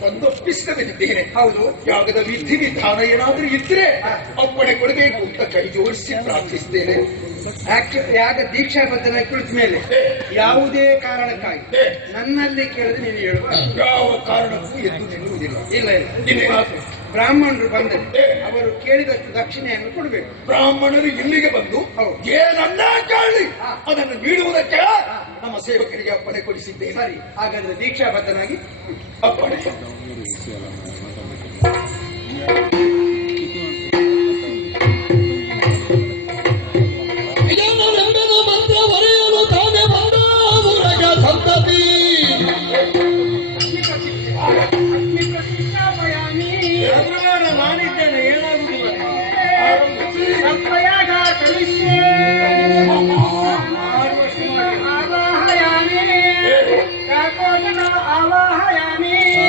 ಸಂದೊಪ್ಪಿಸಿದ್ದೇನೆ. ಹೌದು, ಯಾಗದ ವಿಧಿ ವಿಧಾನ ಏನಾದ್ರೂ ಇದ್ರೆ ಅಪ್ಪಣೆ ಕೊಡಬೇಕು ಅಂತ ಕೈ ಜೋಡಿಸಿ ಪ್ರಾರ್ಥಿಸ್ತೇನೆ. ಯಾಗ ದೀಕ್ಷಾ ಬದ್ಧನಾಗಿ ಕುಳಿತ ಮೇಲೆ ಯಾವುದೇ ಕಾರಣಕ್ಕಾಗಿ ನನ್ನಲ್ಲಿ ಕೇಳಿದ್ರೆ ನೀನು ಹೇಳುವ ಯಾವ ಕಾರಣಕ್ಕೂ ಎದ್ದು ನಿಲ್ಲುವುದಿಲ್ಲ. ಇಲ್ಲ, ಬ್ರಾಹ್ಮಣರು ಬಂದರೆ ಅವರು ಕೇಳಿದಷ್ಟು ದಕ್ಷಿಣೆಯನ್ನು ಕೊಡಬೇಕು. ಬ್ರಾಹ್ಮಣರು ಇಲ್ಲಿಗೆ ಬಂದು ಏನನ್ನ ಕೇಳಿ ಅದನ್ನು ನೀಡುವುದಕ್ಕೆ ನಮ್ಮ ಸೇವಕರಿಗೆ ಅಪ್ಪಣೆ ಕೊಡಿಸಿದ್ದೇನೆ. ಸರಿ, ಹಾಗಾದ್ರೆ ದೀಕ್ಷಾ ಬದ್ಧನಾಗಿ ಅಪ್ಪಣೆ. ನಾನಿದ್ದೇನೆ, ಏನಾಗುವುದಿಲ್ಲ.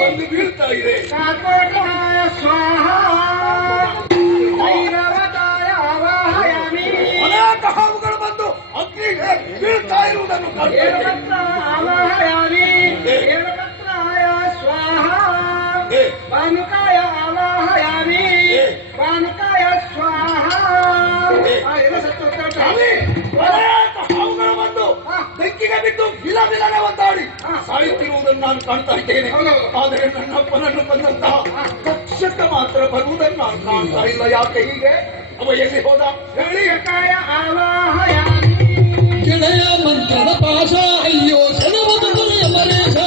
ಬಂದು ಬೀಳ್ತಾ ಇದೆ. ಅನೇಕ ಹಾವುಗಳು ಬಂದು ಅಗ್ನಿಗೆ ಬೀಳ್ತಾ ಇರುವುದನ್ನು ಬಾನುಕಾಯ ಆವಾಹಯಾಮಿ, ಬಾನುಕಾಯ ಸ್ವಾಹ. ಅನೇಕ ಹಾವುಗಳು ಬಂದು ಬೆಂಕಿಗೆ ಬಿದ್ದು ಬಿಲ ಬಿಲನೆ ಒದ್ದಾಡಿ ಸಾಯುತ್ತಿರುವುದನ್ನು ನಾನು ಕಾಣ್ತಾ ಇದ್ದೇನೆ. ಆದರೆ ನನ್ನಪ್ಪನನ್ನು ಬಂದಂತಹ ತಕ್ಷಕ ಮಾತ್ರ ಬರುವುದನ್ನು ನಾನು ಕಾಣ್ತಾ ಇಲ್ಲ. ಯಾಕೆ ಹೀಗೆ? ಅವ ಎಲ್ಲಿ ಹೋದ ಹೇಳಿ. ಕಾಯ ಆವಾಹಯಾಮಿ, ಗೆಳೆಯ ಮಂತ್ರದ ಪಾಶ, ಅಯ್ಯೋ ಶನವದನೆಯ ಮರೇಶ,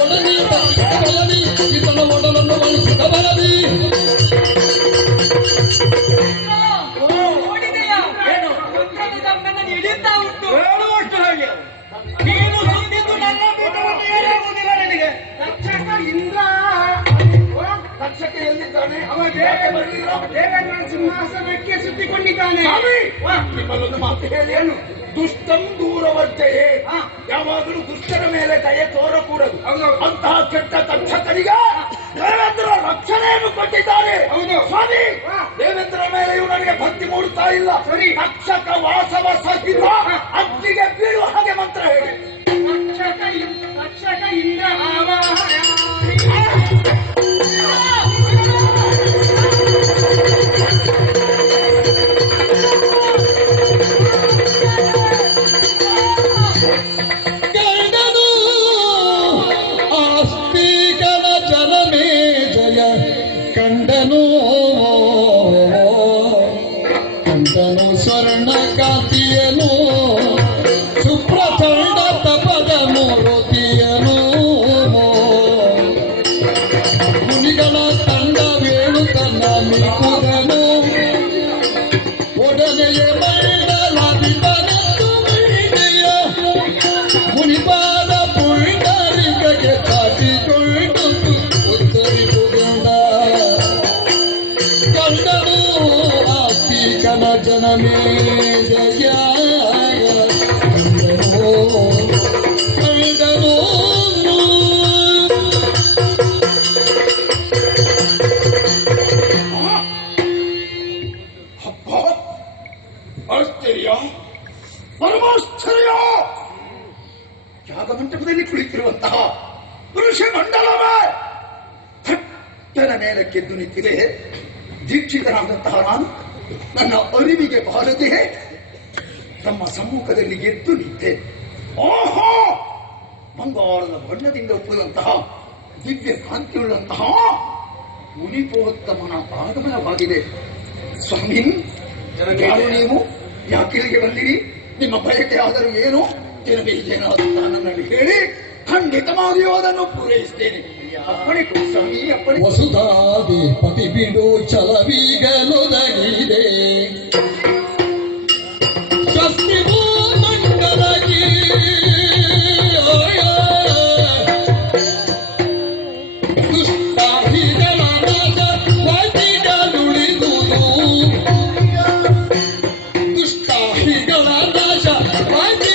ಒಡನೆ ಬಲದಿ ಇದರ ಒಡಲನ್ನು ಬಳಸಿದ ಬಲದಿ. ಹಿಡಿಯುತ್ತಾ ಉಂಟು. ಹೇಳುವಷ್ಟು ಹಾಗೆ ನೀನು ಸುತ್ತಿದ್ದು ನನ್ನ ಪೀಠವನ್ನು ಏರಾಗುವುದಿಲ್ಲ ನನಗೆ. ತಕ್ಷಕ ಇಂದ್ರ ತಕ್ಷಕ ಎಲ್ಲಿದ್ದಾನೆ? ಅವ ದೇವೇಂದ್ರ ಸಿಂಹಾಸನಕ್ಕೆ ಸುತ್ತಿಕೊಂಡಿದ್ದಾನೆ. ನಿಮ್ಮಲ್ಲೊಂದು ಮಾತು ಹೇಳಿ. ಏನು? ದುಷ್ಟಂ ದೂರವರ್ಜಯೇ. ಯಾವಾಗಲೂ ದುಷ್ಟರ ಮೇಲೆ ದಯೆ ತೋರಕೂಡದು. ಅಂತಹ ಕೆಟ್ಟ ತಕ್ಷಕನಿಗೆ ದೇವೇಂದ್ರ ರಕ್ಷಣೆಯನ್ನು ಕೊಟ್ಟಿದ್ದಾರೆ. ಸ್ವಾಮಿ, ದೇವೇಂದ್ರ ಮೇಲೆ ಇವು ನನಗೆ ಭಕ್ತಿ ಮೂಡುತ್ತಾ ಇಲ್ಲ. ತಕ್ಷಕ ವಾಸವ ಸಹಿತ ಅಗ್ನಿಗೆ ಬೀಳುವ ಹಾಗೆ ಮಂತ್ರ ಹೇಳಿ. ತಕ್ಷಕ ಇಂದ್ರ ಆವಾಹಯಾಮಿ. ಕಂಡನು ಸ್ವರ್ಣ ಕಾಂತಿಯನು, ಸುಪ್ರಚಂಡ ತಪದ ಮೂರುತಿಯನು, ಮುನಿಗಳ ತಂಡ ವೇಣು ತನ್ನ ಮಿಕುದನು, ಒಡನೆಯ ಮಂಡಲಾಧಿಪನೆಂದು ಮೈದೆಯ ಮುನಿಪಾದ ಪುಂಡರಿಕಗೆ ಚಾಚಿಕೊಂಡು ಉತ್ತರಿಸುವುದ ಕಂಡನು ಆಸ್ತಿಕನ ಜನಮೇ ಜಯ. ಕಂಡನು ಹಬ್ಬ, ಆಶ್ಚರ್ಯ, ಪರಮಾಶ್ಚರ್ಯ. ಯಾಗಮಂಟಪದಲ್ಲಿ ಕುಳಿತಿರುವಂತಹ ಪುರುಷ ಮಂಡಲವೇ ಥಟ್ಟನ ಮೇಲೆ ಕೆದ್ದು ನಿಂತಿದೆ. ದೀಕ್ಷಿತನಾದಂತಹ ನಾನು ನನ್ನ ಅರಿವಿಗೆ ಬಾರದೆ ತಮ್ಮ ಸಮ್ಮುಖದಲ್ಲಿ ಎದ್ದು ನಿಂತೆ. ಓಹೋ, ಬಂಗಾರದ ಬಣ್ಣದಿಂದ ಉಪ್ಪುದಂತಹ ದಿವ್ಯ ಕಾಂತಿಯುಳ್ಳಂತಹ ಮುನಿಪೋತ್ತಮನ ಆಗಮನವಾಗಿದೆ. ಸ್ವಾಮಿ, ಯಾರು ನೀವು? ಯಾಕಿಲ್ಲಿಗೆ ಬಂದಿರಿ? ನಿಮ್ಮ ಬಯಕೆ ಆದರೂ ಏನು? ನಿನಗೆ ಏನಾದರೂ ನನ್ನಲ್ಲಿ ಹೇಳಿ, ಖಂಡಿತವಾಗಿಯೂ ಅದನ್ನು ಪೂರೈಸುತ್ತೇನೆ. ಅಪ್ಪಣೆ ಕೊಡಿ ಸ್ವಾಮಿ, ಅಪ್ಪಣೆ. ವಸುಧಾದಿ ಪತಿ ಬಿಡು ಚಲವೀಗಲೊದಗಿದೆ, ಸ್ವಸ್ತಿಗೂ ಮಂಡಲಗಿ ದುಷ್ಟಾಹಿಗಳ ನಾಶ ವಾದಿಗಳುಳಿದುದು, ದುಷ್ಟಾಹಿಗಳ ನಾಶ ವಾದಿ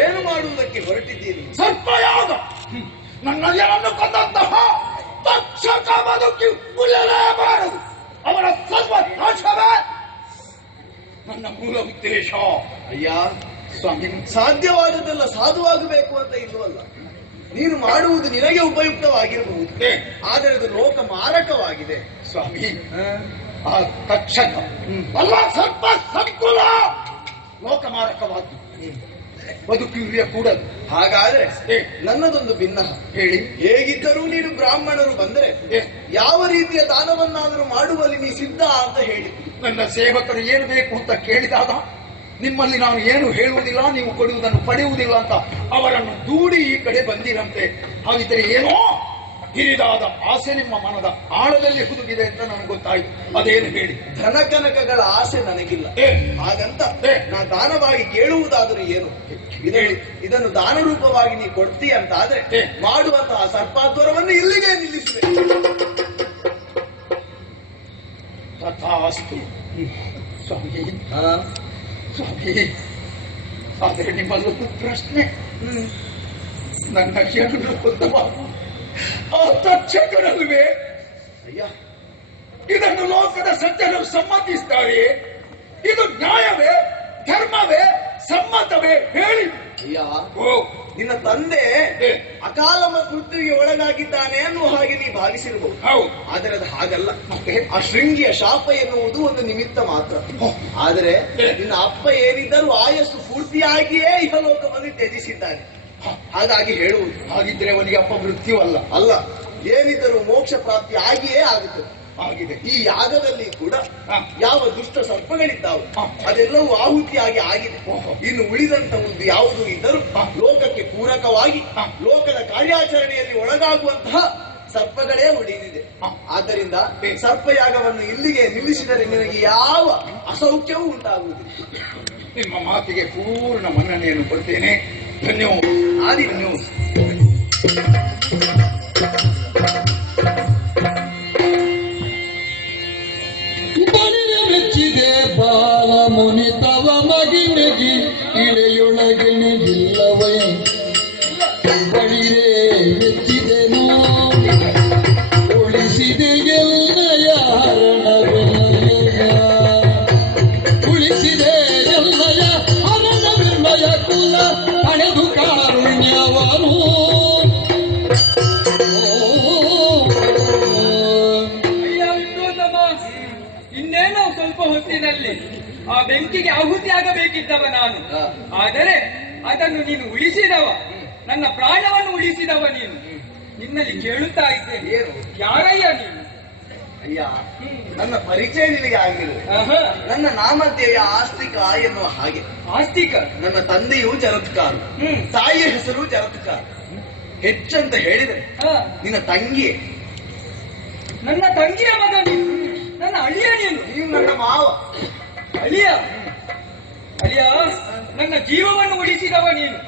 ಏನು ಮಾಡುವುದಕ್ಕೆ ಹೊರಟಿದ್ದೀರಿ? ಸರ್ಪಯಾಗ ನನ್ನ ಅಳಿಯನನ್ನು ಕೊಂದಂತಹ ತಕ್ಷಕ ಬದುಕಿ ಉಳಿಯಲೇಬಾರದು. ಅವರ ಸರ್ವ ನಾಶವೇ ನನ್ನ ಮೂಲ ಉದ್ದೇಶ. ಅಯ್ಯ ಸ್ವಾಮಿ, ಸಾಧ್ಯವಾದದ್ದೆಲ್ಲ ಸಾಧುವಾಗಬೇಕು ಅಂತ ಇಲ್ಲವಲ್ಲ. ನೀನು ಮಾಡುವುದು ನಿನಗೆ ಉಪಯುಕ್ತವಾಗಿರಬಹುದು, ಆದರೆ ಅದು ಲೋಕ ಮಾರಕವಾಗಿದೆ. ಸ್ವಾಮಿ, ಆ ತಕ್ಷಕ ಅಲ್ಲ ಸರ್ಪ ಸಂಕುಲ ಲೋಕಮಾರಕವಾದ್ದು, ಬದುಕಿರಿಯ ಕೂಡದು. ಹಾಗಾದ್ರೆ ನನ್ನದೊಂದು ಭಿನ್ನ. ಹೇಳಿ. ಹೇಗಿದ್ದರೂ ನೀನು ಬ್ರಾಹ್ಮಣರು ಬಂದರೆ ಯಾವ ರೀತಿಯ ದಾನವನ್ನಾದರೂ ಮಾಡುವಲ್ಲಿ ನೀ ಸಿದ್ಧ ಅಂತ ಹೇಳಿ. ನನ್ನ ಸೇವಕರು ಏನು ಬೇಕು ಅಂತ ಕೇಳಿದಾಗ ನಿಮ್ಮಲ್ಲಿ ನಾನು ಏನು ಹೇಳುವುದಿಲ್ಲ, ನೀವು ಕೊಡುವುದನ್ನು ಪಡೆಯುವುದಿಲ್ಲ ಅಂತ ಅವರನ್ನು ದೂಡಿ ಈ ಕಡೆ ಬಂದಿರಂತೆ. ಹಾಗಿದ್ದರೆ ಏನೋ ಹಿರಿದಾದ ಆಸೆ ನಿಮ್ಮ ಮನದ ಆಳದಲ್ಲಿ ಹುದುಗಿದೆ ಅಂತ ನನಗೆ ಗೊತ್ತಾಯ್ತು. ಅದೇನು ಹೇಳಿ. ಧನ ಕನಕಗಳ ಆಸೆ ನನಗಿಲ್ಲ. ಹಾಗಂತ ನಾ ದಾನವಾಗಿ ಕೇಳುವುದಾದರೂ ಏನು? ಇದನ್ನು ದಾನ ರೂಪವಾಗಿ ನೀ ಕೊಡ್ತೀಯ ಅಂತ ಆದ್ರೆ ಮಾಡುವಂತಹ ಸರ್ಪಾದ್ವರವನ್ನು ಇಲ್ಲಿಗೆ ನಿಲ್ಲಿಸಿದೆ. ತಥಾಸ್ತು ಸ್ವಾಮಿ. ಸ್ವಾಮಿ, ಆದರೆ ನಿಮ್ಮಲ್ಲೊಂದು ಪ್ರಶ್ನೆ. ನನ್ನ ಜನರು ಕೊಂದವಾಗ ಆ ತಕ್ಷಕರಲ್ವೇ? ಅಯ್ಯ, ಇದನ್ನು ಲೋಕದ ಸಜ್ಜನರು ಸಮ್ಮತಿಸ್ತಾರೆ. ಇದು ನ್ಯಾಯವೇ, ಧರ್ಮವೇ, ಸಮ್ಮತವೇ? ಹೇಳಿ. ಅಯ್ಯ, ಓ, ನಿನ್ನ ತಂದೆ ಅಕಾಲ ಮೃತ್ಯುವಿಗೆ ಒಳಗಾಗಿದ್ದಾನೆ ಅನ್ನುವ ಹಾಗೆ ನೀ ಭಾವಿಸಿರಬಹುದು. ಹೌದು. ಆದರೆ ಅದು ಹಾಗಲ್ಲ. ಮತ್ತೆ ಆ ಶೃಂಗಿಯ ಶಾಪ ಎನ್ನುವುದು ಒಂದು ನಿಮಿತ್ತ ಮಾತ್ರ. ಆದರೆ ನಿನ್ನ ಅಪ್ಪ ಏನಿದ್ದರೂ ಆಯಸ್ಸು ಪೂರ್ತಿಯಾಗಿಯೇ ಇಹಲೋಕವನ್ನು ತ್ಯಜಿಸಿದ್ದಾನೆ. ಹಾಗಾಗಿ ಹೇಳುವುದು, ಹಾಗಿದ್ರೆ ಅವನಿಗೆ ಅಪ್ಪ ಮೃತ್ಯು ಅಲ್ಲ. ಅಲ್ಲ, ಏನಿದ್ದರೂ ಮೋಕ್ಷ ಪ್ರಾಪ್ತಿ ಆಗಿಯೇ ಆಗುತ್ತದೆ. ಆಗಿದೆ. ಈ ಯಾಗದಲ್ಲಿ ಕೂಡ ಯಾವ ದುಷ್ಟ ಸರ್ಪಗಳಿದ್ದಾವೆ ಅದೆಲ್ಲವೂ ಆಹುತಿಯಾಗಿ ಆಗಿದೆ. ಇನ್ನು ಉಳಿದಂತಹುದು ಯಾವುದು ಇದ್ದರೂ ಲೋಕಕ್ಕೆ ಪೂರಕವಾಗಿ ಲೋಕದ ಕಾರ್ಯಾಚರಣೆಯಲ್ಲಿ ಒಳಗಾಗುವಂತಹ ಸರ್ಪಗಳೇ ಉಳಿದಿದೆ. ಆದ್ದರಿಂದ ಸರ್ಪಯಾಗವನ್ನು ಇಲ್ಲಿಗೆ ನಿಲ್ಲಿಸಿದರೆ ನಿನಗೆ ಯಾವ ಅಸೌಖ್ಯವೂ ಉಂಟಾಗುವುದಿಲ್ಲ. ನಿಮ್ಮ ಮಾತಿಗೆ ಪೂರ್ಣ ಮನ್ನಣೆಯನ್ನು ಕೊಡ್ತೇನೆ. ಧನ್ಯವಾದ. ಆದಿ ಧನ್ಯವಾದ. ಮೆಚ್ಚಿದೆ ಬಾಲ ಮುನಿತವ ಮಗಿಮೆಗಿ ಇಳೆಯೊಳಗಿನಿಲ್ಲವೈ ಬಳಿರೇ ಮೆಚ್ಚಿದೆನು ಉಳಿಸಿದೆ ಎಲ್ಲಯ ಹರಣವೆಲ್ಲಯ ಉಳಿಸಿದೆ ಎಲ್ಲಯ ಹರಣವೆಲ್ಲಯ ಕುಲ ಪಡೆದು ಕಾರುಣ್ಯವನು ಇನ್ನೇನೋ ಸ್ವಲ್ಪ ಹೊತ್ತಿನಲ್ಲಿ ಆ ಬೆಂಕಿಗೆ ಆಹುತಿ ಆಗಬೇಕಿದ್ದವ ನಾನು. ಆದರೆ ಅದನ್ನು ನೀನು ಉಳಿಸಿದವ, ನನ್ನ ಪ್ರಾಣವನ್ನು ಉಳಿಸಿದವ ನೀನು. ನಿನ್ನಲ್ಲಿ ಕೇಳುತ್ತಾ ಇದ್ದೇನೆ, ಯಾರಯ್ಯ ನೀನು? ಅಯ್ಯ, ನನ್ನ ಪರಿಚಯ ನಿನಗೆ ಆಗಿರು. ನನ್ನ ನಾಮಧೇಯ ಆಸ್ತಿಕ ಎನ್ನುವ ಹಾಗೆ. ಆಸ್ತಿಕ? ನನ್ನ ತಂದೆಯು ಜರತ್ಕಾರ, ತಾಯಿಯ ಹೆಸರು ಜರತ್ಕಾರ. ಹೆಚ್ಚಂತ ಹೇಳಿದರೆ ನಿನ್ನ ತಂಗಿಯೇ. ನನ್ನ ತಂಗಿಯ ಮಗ ನೀನು, ನನ್ನ ಅಳಿಯ ನೀನು. ನೀವು ನನ್ನ ಮಾವ. ಅಳಿಯ ಅಳಿಯ, ನನ್ನ ಜೀವವನ್ನು ಉಳಿಸಿದವ ನೀನು.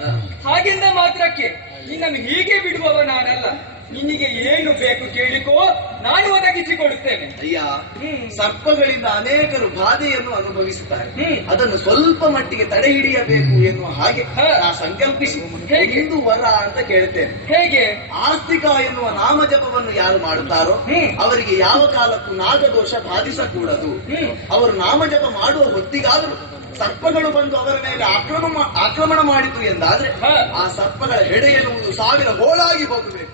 ಹಾಗೆಂದ ಮಾತ್ರಕ್ಕೆ ನಿನ್ನನ್ನು ಹೀಗೆ ಬಿಡುವವ ನಾನಲ್ಲ. ನಿನಗೆ ಏನು ಬೇಕು ಕೇಳಿಕೋ, ನಾನು ಒದಗಿಸಿಕೊಡುತ್ತೇನೆ. ಅಯ್ಯ, ಸರ್ಪಗಳಿಂದ ಅನೇಕರು ಬಾಧೆಯನ್ನು ಅನುಭವಿಸುತ್ತಾರೆ. ಅದನ್ನು ಸ್ವಲ್ಪ ಮಟ್ಟಿಗೆ ತಡೆ ಹಿಡಿಯಬೇಕು ಎನ್ನುವ ಹಾಗೆ ನಾ ಸಂಕಲ್ಪಿಸಿ ಒಂದು ವರ ಅಂತ ಕೇಳ್ತೇನೆ. ಹೇಗೆ? ಆಸ್ತಿಕ ಎನ್ನುವ ನಾಮಜಪವನ್ನು ಯಾರು ಮಾಡುತ್ತಾರೋ ಅವರಿಗೆ ಯಾವ ಕಾಲಕ್ಕೂ ನಾಗದೋಷ ಬಾಧಿಸಕೂಡದು. ಅವರು ನಾಮಜಪ ಮಾಡುವ ಹೊತ್ತಿಗಾದರೂ ಸರ್ಪಗಳು ಬಂದು ಅವರ ಮೇಲೆ ಆಕ್ರಮಣ ಮಾಡಿತು ಎಂದಾದ್ರೆ ಆ ಸರ್ಪಗಳ ಹೆಡೆ ಎನ್ನುವುದು 1000 ಹೋಳಾಗಿ ಹೋಗಬೇಕು.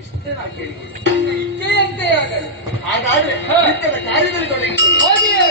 ಇಷ್ಟೇ ನಾ ಕೇಳಿಕೊಳ್ಳಿ. ಇಚ್ಛೆಯಂತೆ ಆಗಲಿ. ಹಾಗಾದ್ರೆ ನಿತ್ಯದ ಕಾರ್ಯದಲ್ಲಿ ತೊಡಗಿಕೊಳ್ಳಿ. ಹಾಗೆಯೇ